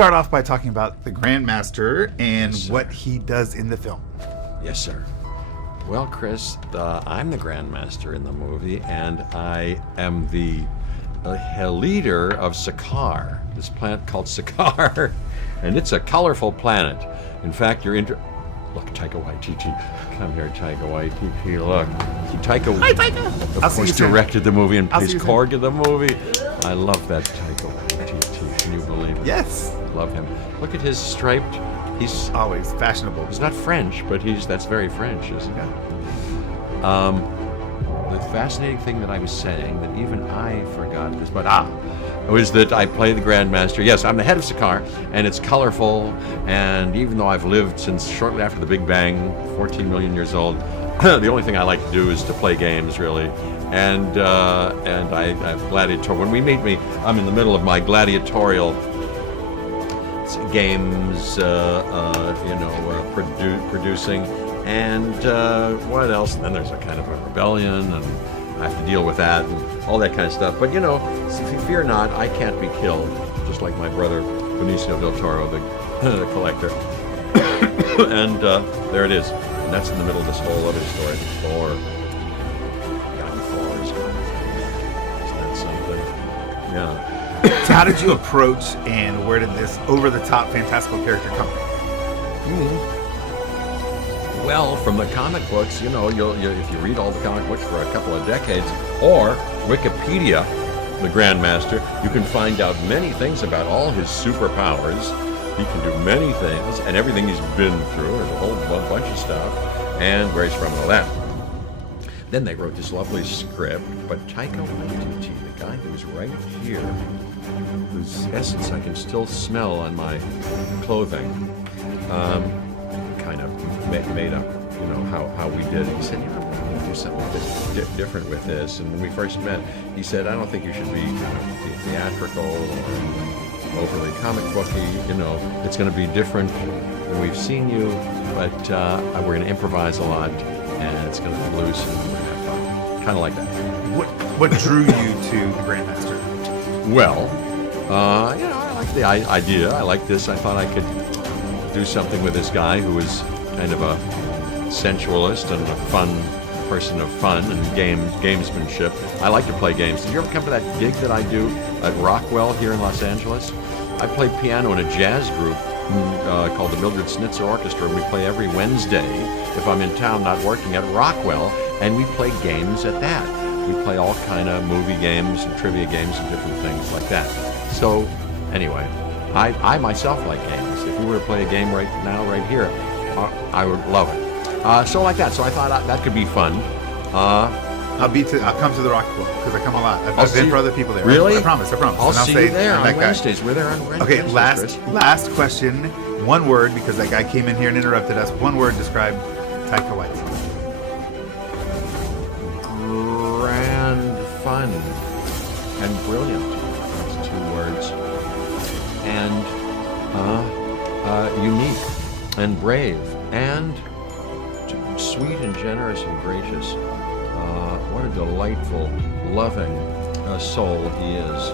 start off by talking about the Grandmaster and what he does in the film. Yes, sir. Well, Chris, I'm the Grandmaster in the movie, and I am the leader of Sakaar, this planet called Sakaar, and it's a colorful planet. In fact, look, Taika Waititi. Come here, Taika Waititi. Look, Hi, Taika. Of course, directed the movie and plays Korg in the movie. I love that Taika Waititi. Can you believe it? Yes. Love him. Look at his striped. He's always fashionable. He's not French, but that's very French, isn't it? The fascinating thing that I was saying that even I forgot this, but was that I play the Grandmaster. Yes, I'm the head of Sakaar, and it's colorful. And even though I've lived since shortly after the Big Bang, 14 million years old, the only thing I like to do is to play games, really. And I have gladiatorial. When we meet me, I'm in the middle of my gladiatorial games, producing. And what else? And then there's a kind of a rebellion, and I have to deal with that and all that kind of stuff. But fear not, I can't be killed, just like my brother Benicio del Toro, the collector. And there it is. And that's in the middle of this whole other story. Thor. Thor is coming. Isn't that something? Yeah. So how did you approach, and where did this over-the-top fantastical character come from? Well, from the comic books, if you read all the comic books for a couple of decades, or Wikipedia, the Grandmaster, you can find out many things about all his superpowers. He can do many things, and everything he's been through, and a whole bunch of stuff, and where he's from and all that. Then they wrote this lovely script, but Taika Waititi, the guy who's right here, whose essence I can still smell on my clothing, kind of made up, how we did it. He said, we're going to do something different with this. And when we first met, he said, I don't think you should be theatrical or overly comic booky. It's going to be different than we've seen you, but we're going to improvise a lot, and it's going to be loose, and we're going to have fun. Kind of like that. What drew you to the Grandmaster? Well, I like the idea. I like this. I thought I could do something with this guy who was kind of a sensualist and a fun person of fun and gamesmanship. I like to play games. Did you ever come to that gig that I do at Rockwell here in Los Angeles? I play piano in a jazz group called the Mildred Snitzer Orchestra. We play every Wednesday if I'm in town not working at Rockwell, and we play games at that. We play all kind of movie games and trivia games and different things like that. So anyway, I myself like games. If we were to play a game right now, right here, I would love it. So like that. So I thought that could be fun. I'll come to the Rockwell because I come a lot. I've been for other people there. Really? I promise. I'll see you there on Wednesdays. We're there on Wednesdays. Okay, last question. One word, because that guy came in here and interrupted us. One word describe Taika Waititi. Grand, fun, and brilliant. That's 2 words. And unique, and brave, and sweet and generous and gracious. What a delightful, loving soul he is.